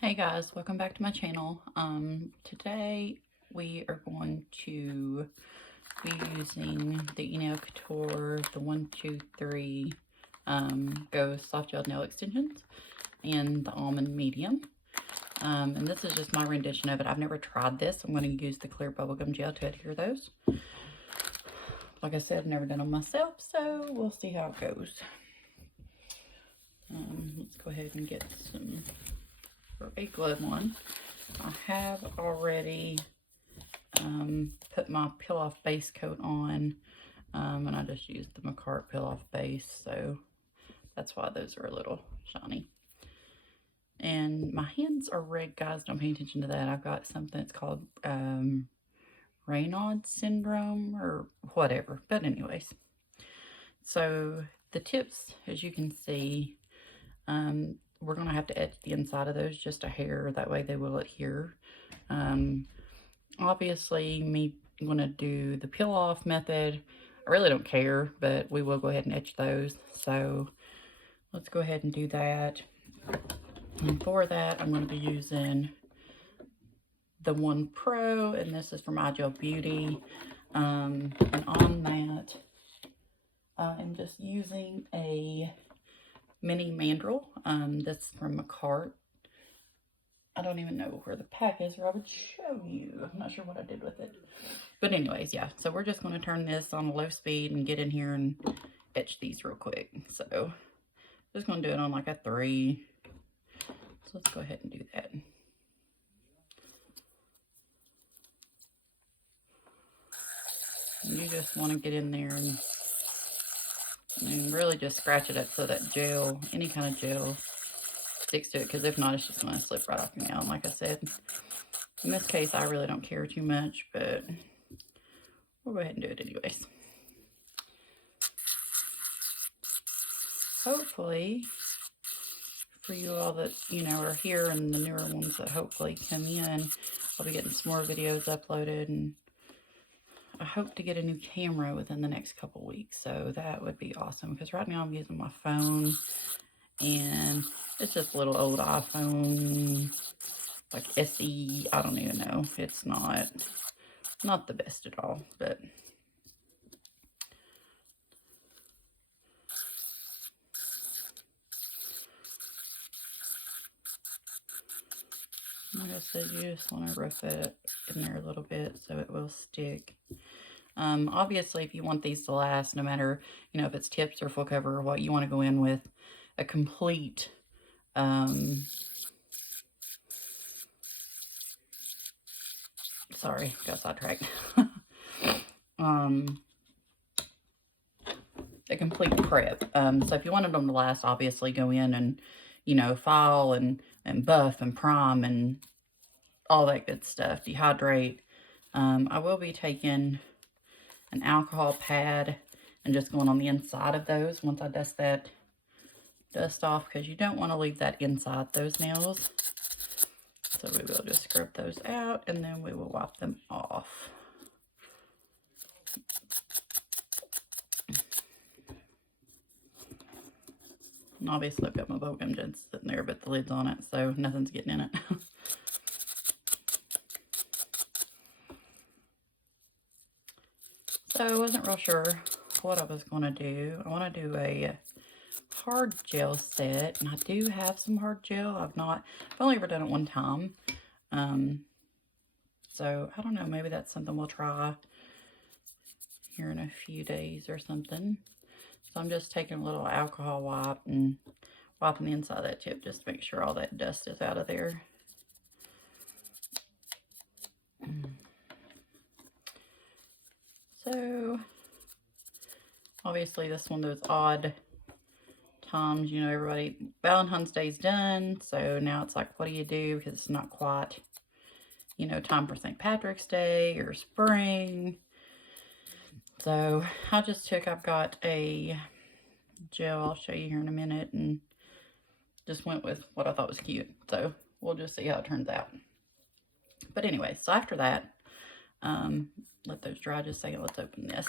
Hey guys, welcome back to my channel. Today we are going to be using the Enail Couture, the 123 Go Soft Gel Nail Extensions and the Almond Medium. And this is just my rendition of it. I've never tried this. I'm going to use the clear bubblegum gel to adhere those. Like I said, I've never done them myself, so we'll see how it goes. Let's go ahead and get some for a glove one. I have already put my peel-off base coat on, and I just used the McCart peel-off base, so that's why those are a little shiny. And my hands are red, guys. Don't pay attention to that. I've got something that's called Raynaud syndrome or whatever. But anyways, so the tips, as you can see, we're going to have to etch the inside of those just a hair. That way they will adhere. Obviously, me going to do the peel off method. I really don't care, but we will go ahead and etch those. So let's go ahead and do that. And for that, I'm going to be using the One Pro, and this is from iGel Beauty. And on that, I'm just using a mini mandrel. That's from McCart. I don't even know where the pack is, or I would show you. I'm not sure what I did with it. But anyways, yeah. So we're just going to turn this on low speed and get in here and etch these real quick. So just going to do it on like a 3. So let's go ahead and do that. And you just want to get in there and really just scratch it up so that gel, any kind of gel, sticks to it, because if not, it's just going to slip right off your nail. And like I said, in this case, I really don't care too much, but we'll go ahead and do it anyways. Hopefully, for you all that, are here and the newer ones that hopefully come in, I'll be getting some more videos uploaded, and I hope to get a new camera within the next couple weeks, so that would be awesome, because right now I'm using my phone, and it's just a little old iPhone, like SE, I don't even know. It's not the best at all, but like I said, you just want to rough it in there a little bit so it will stick. Obviously, if you want these to last, no matter, if it's tips or full cover or what, you want to go in with a complete, sorry, got sidetracked. A complete prep. So if you wanted them to last, obviously go in and, file and buff and prime and all that good stuff. Dehydrate. I will be taking an alcohol pad and just going on the inside of those once I dust that dust off, because you don't want to leave that inside those nails. So we will just scrub those out, and then we will wipe them off. And obviously I've got my bubblegum gel sitting there, but the lid's on it, so nothing's getting in it. So I wasn't real sure what I was going to do. I want to do a hard gel set, and I do have some hard gel. I've only ever done it one time. So I don't know, maybe that's something we'll try here in a few days or something. So I'm just taking a little alcohol wipe and wiping the inside of that tip just to make sure all that dust is out of there. So obviously this one, those odd times, everybody, Valentine's Day's done, so now it's like, what do you do? Because it's not quite, time for St. Patrick's Day or spring. So I've got a gel, I'll show you here in a minute, and just went with what I thought was cute. So we'll just see how it turns out. But anyway, so after that, let those dry just a second. Let's open this.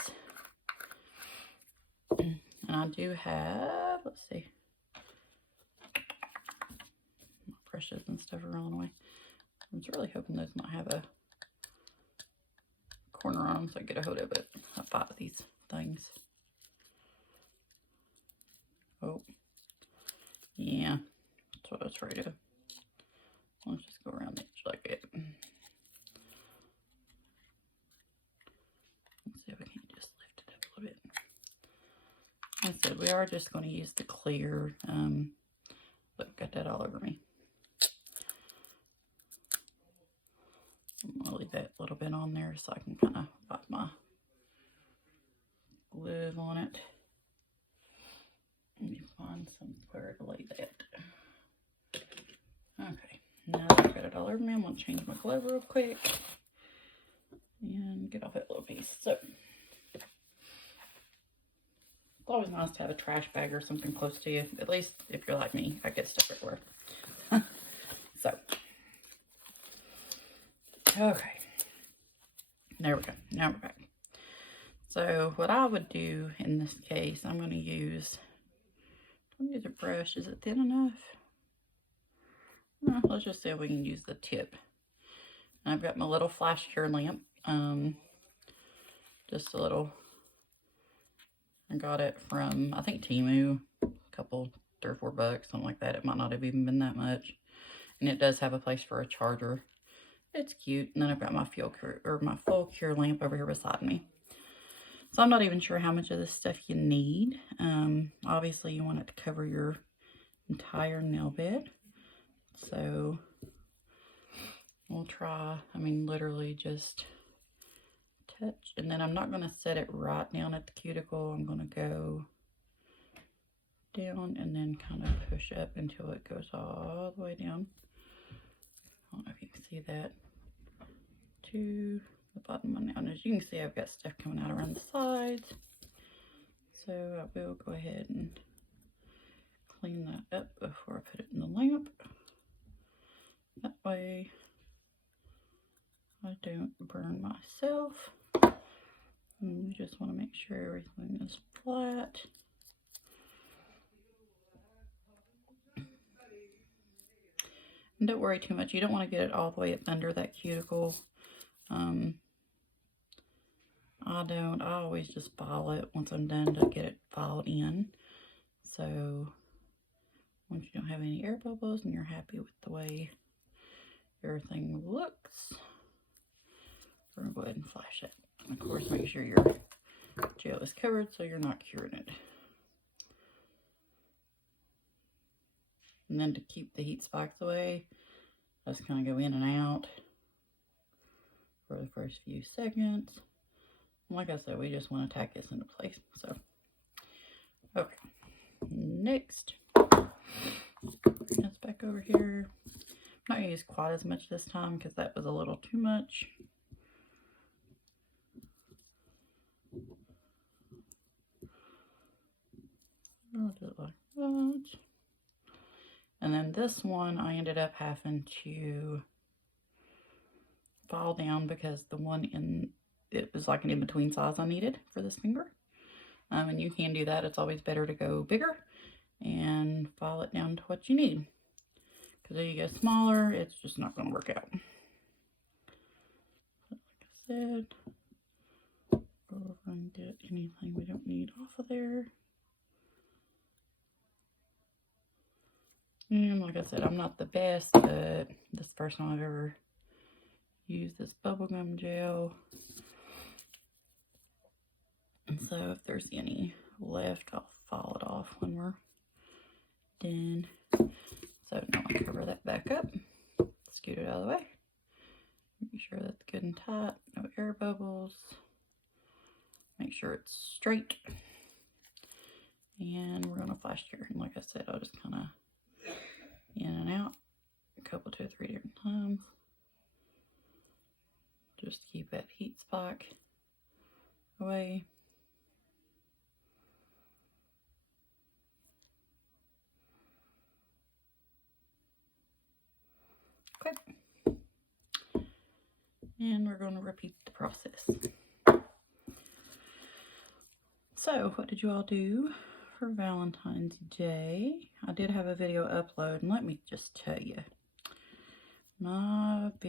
And I do have, let's see, my brush brushes and stuff are rolling away. I was really hoping those might have a corner on them so I get a hold of it. I fight with these things. Oh, yeah, that's what I was afraid of. Let's just go around the edge like it. Let's see if we can just lift it up a little bit. Like I said, we are just going to use the clear. Look, got that all over me. I'm going to leave that little bit on there so I can kind of put my glue on it. Let me find somewhere to lay that. Okay, now that I've got it all over me, I'm going to change my glove real quick and get off that little piece. So, it's always nice to have a trash bag or something close to you. At least if you're like me, I get stuff everywhere. So, okay. There we go. Now we're back. So, what I would do in this case, I'm going to use a brush. Is it thin enough? No, let's just see if we can use the tip. And I've got my little flash cure lamp. Just a little. I got it from, I think, Temu. A couple, $3 or $4, something like that. It might not have even been that much. And it does have a place for a charger. It's cute. And then I've got my full cure lamp over here beside me. So I'm not even sure how much of this stuff you need. Obviously you want it to cover your entire nail bed. So we'll try, I mean, literally just touch. And then I'm not going to set it right down at the cuticle. I'm going to go down and then kind of push up until it goes all the way down. I don't know if you can see that. To the bottom of my nail. And as you can see, I've got stuff coming out around the sides. So I will go ahead and clean that up before I put it in the lamp. That way I don't burn myself. And you just want to make sure everything is flat. And don't worry too much. You don't want to get it all the way up under that cuticle. I always just file it once I'm done to get it filed in. So once you don't have any air bubbles and you're happy with the way everything looks, we're going to go ahead and flash it. And of course, make sure your gel is covered so you're not curing it. And then to keep the heat spikes away, I just kind of go in and out for the first few seconds. And like I said, we just want to tack this into place. So, okay. Next, that's back over here. I'm not going to use quite as much this time because that was a little too much. I'll do it like that. And then this one, I ended up having to file down because the one it was like an in-between size I needed for this finger. And you can do that. It's always better to go bigger and file it down to what you need. Because if you go smaller, it's just not going to work out. Like I said, go over and get anything we don't need off of there. And like I said, I'm not the best, but this is the first time I've ever used this bubblegum gel. And so if there's any left, I'll file it off when we're done. So now I cover that back up, scoot it out of the way. Make sure that's good and tight, no air bubbles. Make sure it's straight. And we're going to flash here. And like I said, I'll just kind of in and out a couple, 2 or 3 different times. Just keep that heat spike away. Okay. And we're going to repeat the process. So, what did you all do for Valentine's Day? I did have a video upload, and let me just tell you,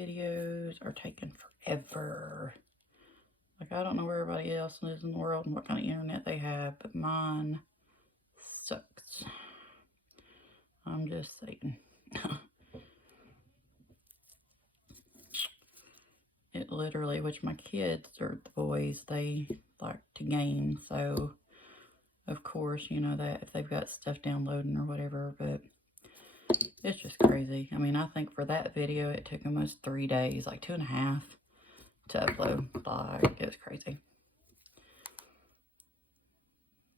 videos are taking forever. Like, I don't know where everybody else lives in the world and what kind of internet they have, but mine sucks. I'm just saying. It literally, which my kids, or the boys, they like to game, so of course, you know, that if they've got stuff downloading or whatever, but it's just crazy. I mean, I think for that video, it took almost 3 days, like 2.5 to upload. Like, it was crazy.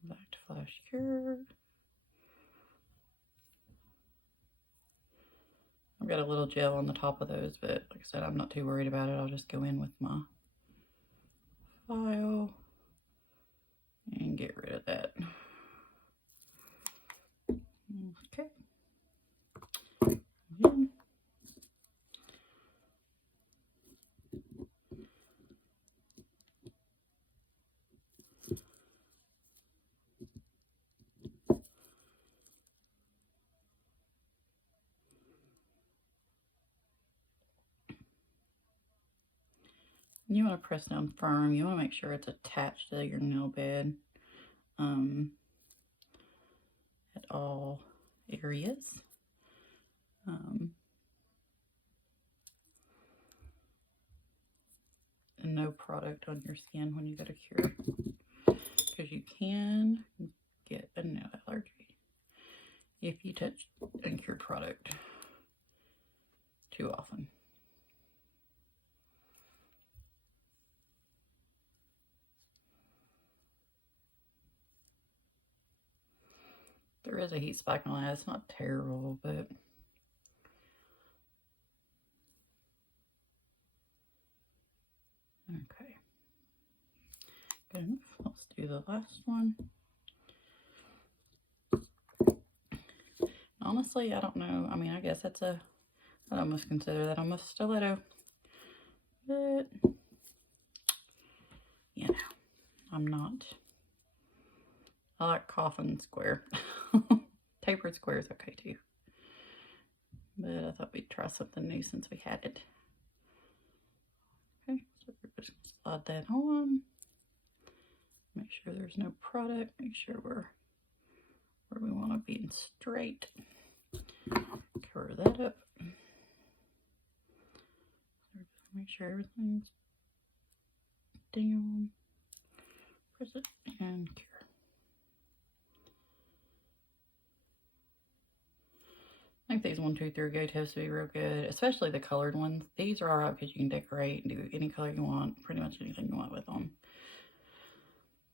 Back to Flash Cure. I've got a little gel on the top of those, but like I said, I'm not too worried about it. I'll just go in with my file and get rid of that. Okay. Again. You want to press down firm. You want to make sure it's attached to your nail bed at all areas. And no product on your skin when you go to cure, because you can get a nail allergy if you touch uncured product too often. There is a heat spike on that. It's not terrible, but okay. Good enough. Let's do the last one. Honestly, I don't know. I mean, I guess that's I'd almost consider that almost a stiletto. But, you know, I'm not. I like coffin square. Tapered square is okay too. But I thought we'd try something new since we had it. Okay, so we're just going to slide that on. Make sure there's no product. Make sure we're where we want to be in straight. Cover that up. Make sure everything's down. Press it and cure. I think these 1, 2, 3 go tips would be real good, especially the colored ones. These are alright because you can decorate and do any color you want, pretty much anything you want with them.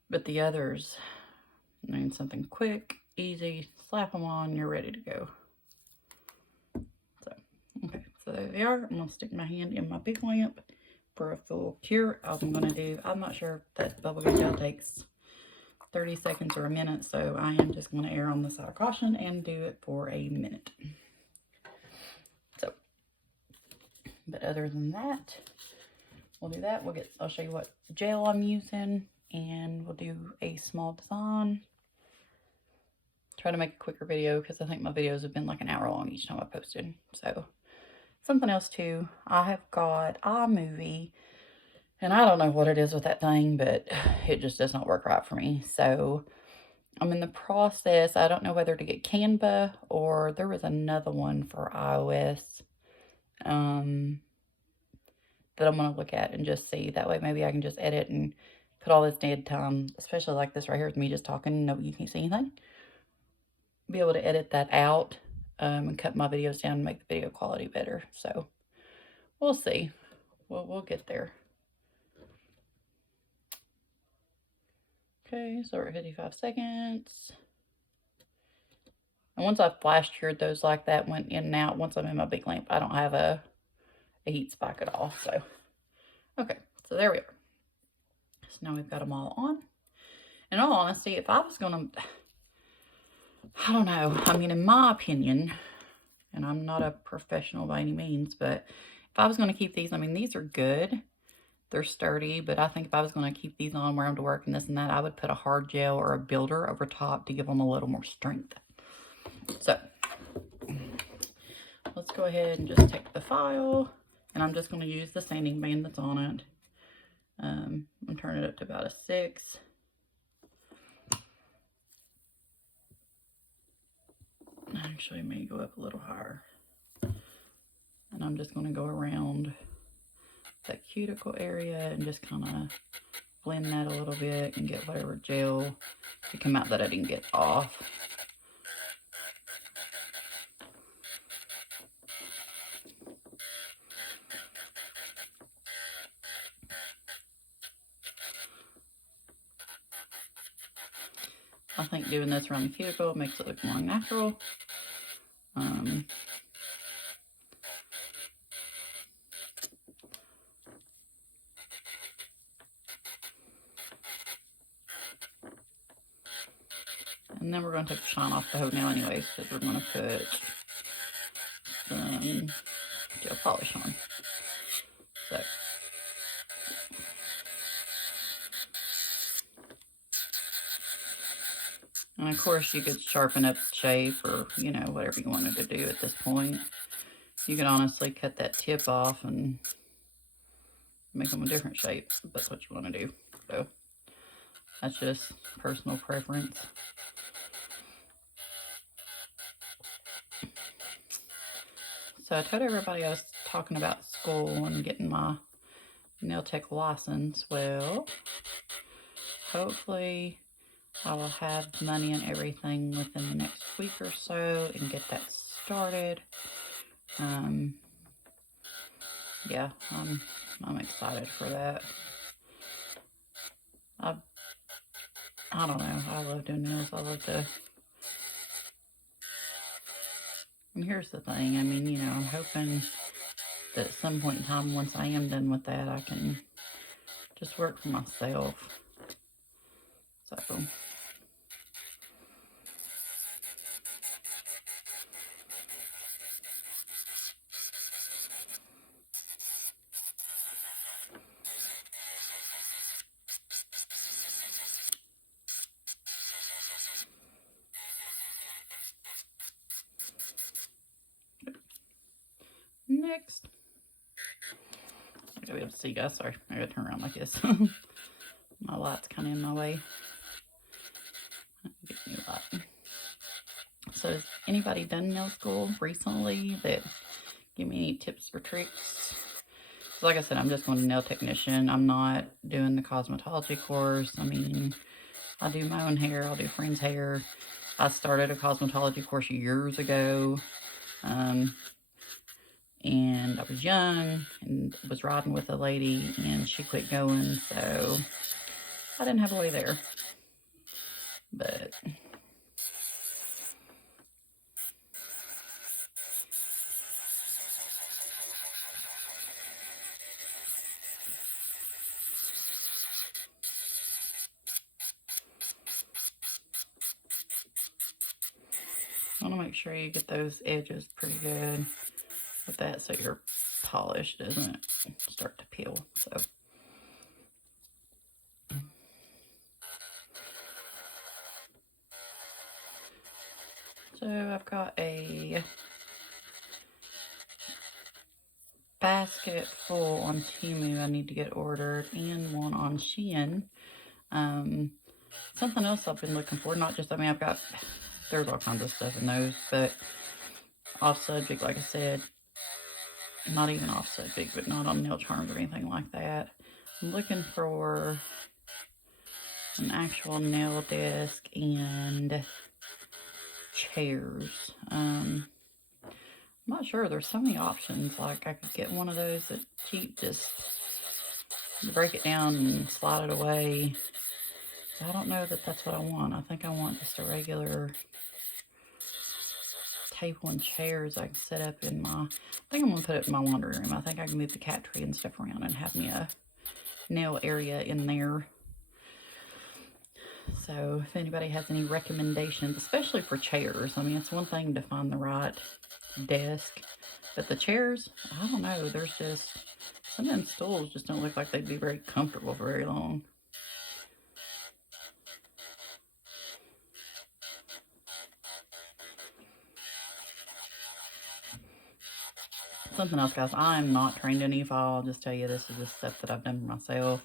But the others, I mean, something quick, easy, slap them on, you're ready to go. So, okay, so there they are. I'm going to stick my hand in my big lamp for a full cure. I'm going to do, I'm not sure if that bubblegum gel takes 30 seconds or a minute, so I am just going to err on the side of caution and do it for a minute. So, but other than that, we'll do that. I'll show you what gel I'm using, and we'll do a small design. Try to make a quicker video because I think my videos have been like an hour long each time I posted. So, something else too, I have got iMovie, and I don't know what it is with that thing, but it just does not work right for me. So, I'm in the process. I don't know whether to get Canva, or there was another one for iOS that I'm going to look at and just see. That way maybe I can just edit and put all this dead time, especially like this right here with me just talking. No, you can't see anything. Be able to edit that out and cut my videos down and make the video quality better. So we'll see. We'll get there. Okay, so we're at 55 seconds. And once I flash cured those like that, went in and out, once I'm in my big lamp, I don't have a heat spike at all. So, okay, so there we are. So now we've got them all on. In all honesty, if I was going to, I don't know, I mean, in my opinion, and I'm not a professional by any means, but if I was going to keep these, I mean, these are good. They're sturdy, but I think if I was going to keep these on, wear them to work and this and that, I would put a hard gel or a builder over top to give them a little more strength. So, let's go ahead and just take the file, And I'm just going to use the sanding band that's on it. I'm turning it up to about a 6. Actually, I may go up a little higher. And I'm just going to go around that cuticle area and just kind of blend that a little bit and get whatever gel to come out that I didn't get off. I think doing this around the cuticle makes it look more natural. And then we're going to take the shine off the hobnail anyways, because we're going to put some gel polish on. So, and of course you could sharpen up the shape or, you know, whatever you wanted to do at this point. You could honestly cut that tip off and make them a different shape if that's what you want to do. So, that's just personal preference. So I told everybody I was talking about school and getting my nail tech license. Well, hopefully I will have money and everything within the next week or so and get that started. Yeah, I'm excited for that. I don't know. I love doing nails. I love to. And here's the thing. I mean, you know, I'm hoping that at some point in time, once I am done with that, I can just work for myself. So. Next. I gotta be able to see, guys. Sorry, I gotta turn around like this. My light's kind of in my way. Get a new light. So, has anybody done nail school recently that give me any tips or tricks? So like I said, I'm just going to nail technician. I'm not doing the cosmetology course. I mean, I do my own hair. I'll do friends' hair. I started a cosmetology course years ago. And I was young and was riding with a lady and she quit going, so I didn't have a way there. But I want to make sure you get those edges pretty good with that so your polish doesn't start to peel. So I've got a basket full on Temu I need to get ordered and one on Shein. Something else I've been looking for, not just, I mean, there's all kinds of stuff in those, but off subject, like I said, not even off subject, but not on nail charms or anything like that. I'm looking for an actual nail desk and chairs. I'm not sure. There's so many options. Like, I could get one of those that's cheap, just break it down and slide it away. I don't know that that's what I want. I think I want just a regular table and chairs I can set up in my, I think I'm going to put it in my laundry room. I think I can move the cat tree and stuff around and have me a nail area in there. So if anybody has any recommendations, especially for chairs, I mean, it's one thing to find the right desk, but the chairs, I don't know, there's just, some of them stools just don't look like they'd be very comfortable for very long. something else, guys. I'm not trained in e-file. I'll just tell you this is just stuff that I've done for myself.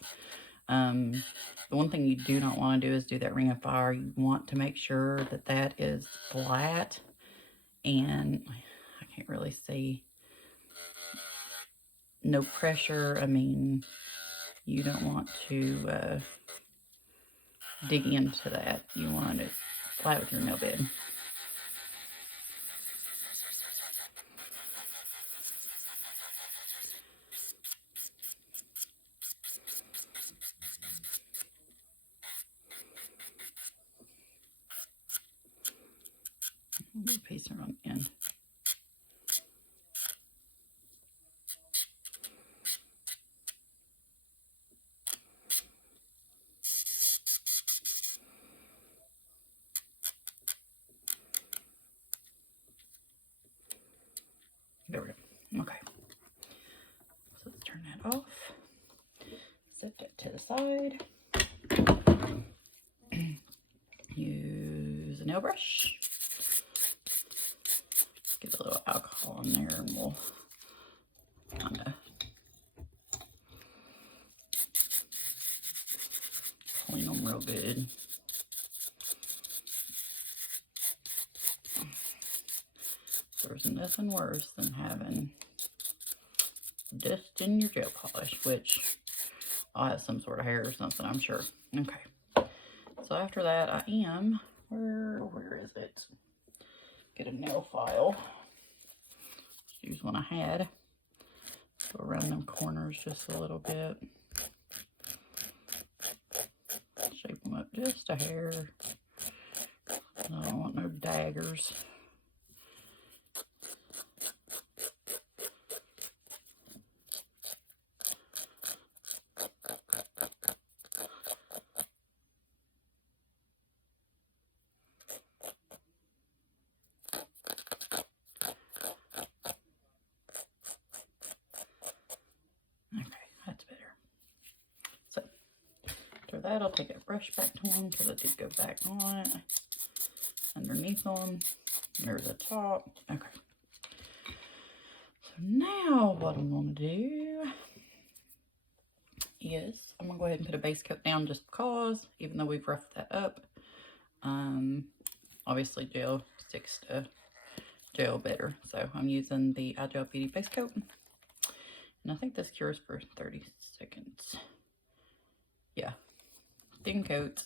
The one thing you do not want to do is do that ring of fire. You want to make sure that that is flat, and I can't really see, no pressure. I mean, you don't want to dig into that. You want it flat with your nail bed. A little piece around the end. There we go. Okay. So let's turn that off. Set that to the side. Use a nail brush. Get a little alcohol in there and we'll kind of clean them real good. There's nothing worse than having dust in your gel polish, which I'll have some sort of hair or something, I'm sure. Okay. So after that, I am, where is it? Get a nail file. Just use one I had. Go around them corners just a little bit. Shape them up just a hair. I don't want no daggers. That, I'll take a brush back to them because I did go back on it. Underneath them, there's a top. Okay. So now what I'm going to do is I'm going to go ahead and put a base coat down just because, even though we've roughed that up, obviously gel sticks to gel better. So I'm using the iGel Beauty base coat. And I think this cures for 30 seconds. Yeah. Thin coats.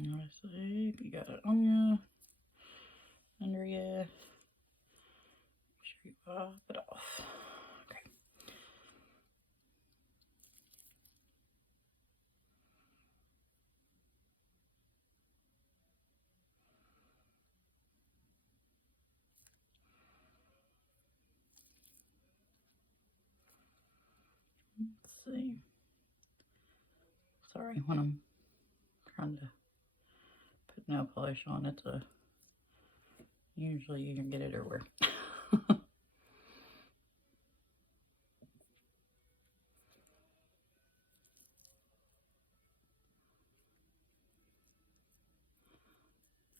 Obviously, if you got it on you, under you, make sure you wipe it off. Okay. Let's see. Sorry, when I'm trying to put nail polish on, it's usually you can get it everywhere.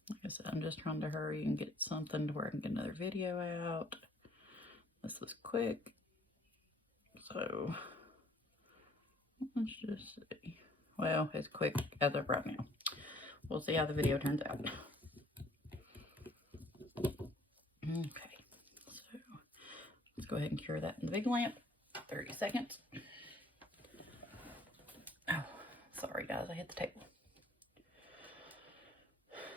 Like I said, I'm just trying to hurry and get something to where I can get another video out. This was quick. So let's just see. Well, it's quick as of right now. We'll see how the video turns out. Okay, so let's go ahead and cure that in the big lamp. 30 seconds. Oh, sorry guys, I hit the table.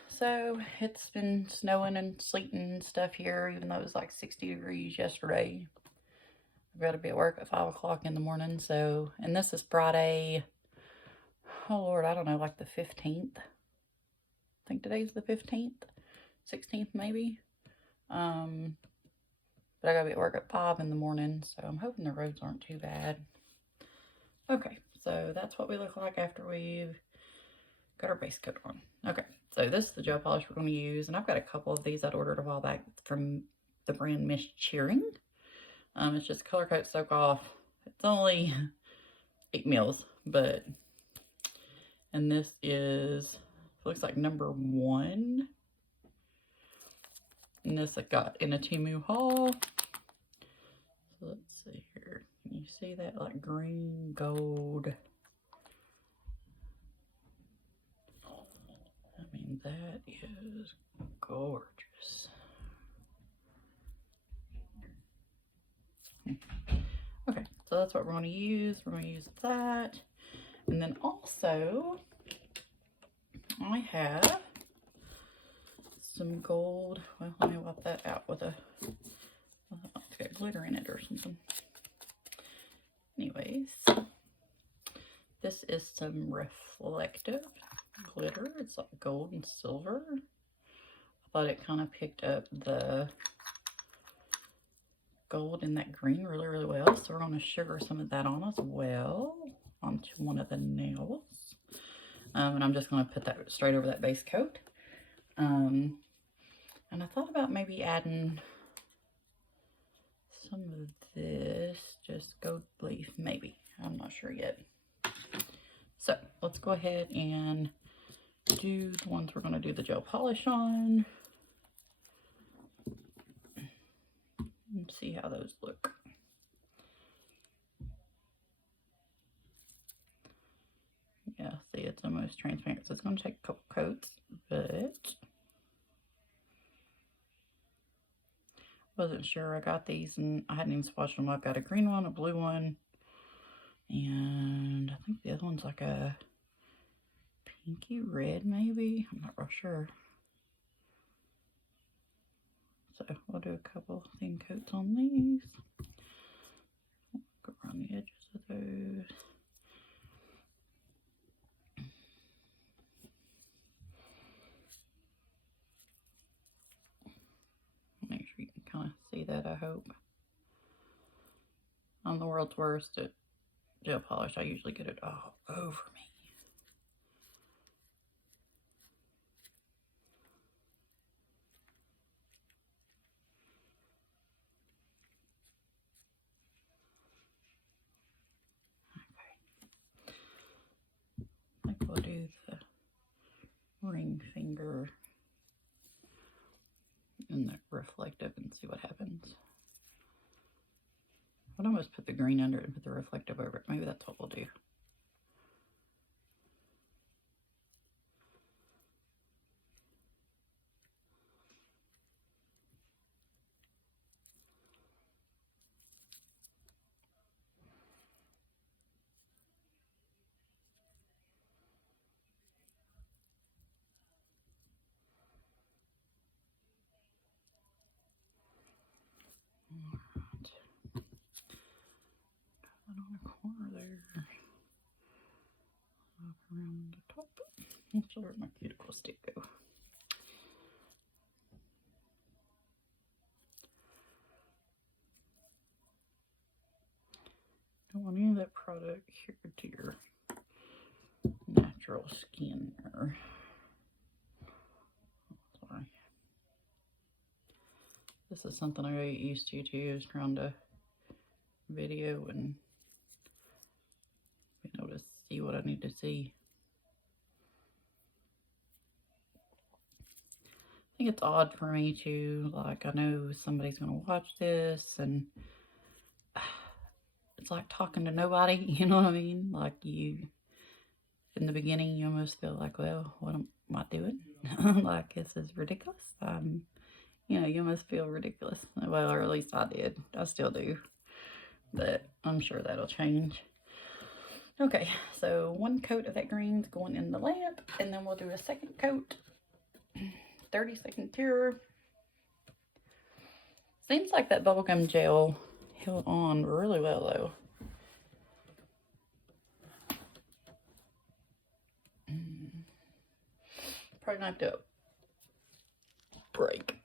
So it's been snowing and sleeting and stuff here, even though it was like 60 degrees yesterday. I've got to be at work at 5 o'clock in the morning. So, and this is Friday, oh Lord, I don't know, like the 15th. I think today's the 15th, 16th maybe. But I gotta be at work at 5 in the morning, so I'm hoping the roads aren't too bad. Okay, so that's what we look like after we've got our base coat on. Okay, so this is the gel polish we're going to use, and I've got a couple of these I'd ordered a while back from the brand Miss Cheering. It's just color coat soak off. It's only 8 mils, but, and this is, looks like number 1. And this I got in a Temu haul. So let's see here. Can you see that, like green gold? I mean, that is gorgeous. Okay, so that's what we're going to use. We're going to use that. And then also, I have some gold. Well, let me wipe that out with a, it's got glitter in it or something. Anyways, this is some reflective glitter. It's like gold and silver. I thought it kind of picked up the gold and that green really, really well. So we're going to sugar some of that on as well onto one of the nails. And I'm just going to put that straight over that base coat. And I thought about maybe adding some of this, just gold leaf, maybe. I'm not sure yet. So let's go ahead and do the ones we're going to do the gel polish on. And see how those look. Yeah, see, it's almost transparent, so it's going to take a couple coats, but wasn't sure. I got these and I hadn't even swatched them. I've got a green one, a blue one, and I think the other one's like a pinky red, maybe. I'm not real sure. So we'll do a couple thin coats on these. Go around the edges of those. Make sure you can kind of see that, I hope. I'm the world's worst at gel polish. I usually get it all over me. I think we'll do the ring finger and the reflective and see what happens. I'd almost put the green under it and put the reflective over it. Maybe that's what we'll do. On the corner there, up around the top. So where'd my cuticle stick go? Don't want any of that product here to your natural skin. Sorry. This is something I got used to too, is trying to video and being able to see what I need to see. I think it's odd for me to, like, I know somebody's going to watch this and it's like talking to nobody, you know what I mean? Like, you, in the beginning, you almost feel like, well, what am I doing? Like, this is ridiculous. You know, you almost feel ridiculous. Well, or at least I did. I still do. But I'm sure that'll change. Okay, so one coat of that green's going in the lamp, and then we'll do a second coat. 30-second cure. Seems like that bubblegum gel held on really well, though. Probably not to break.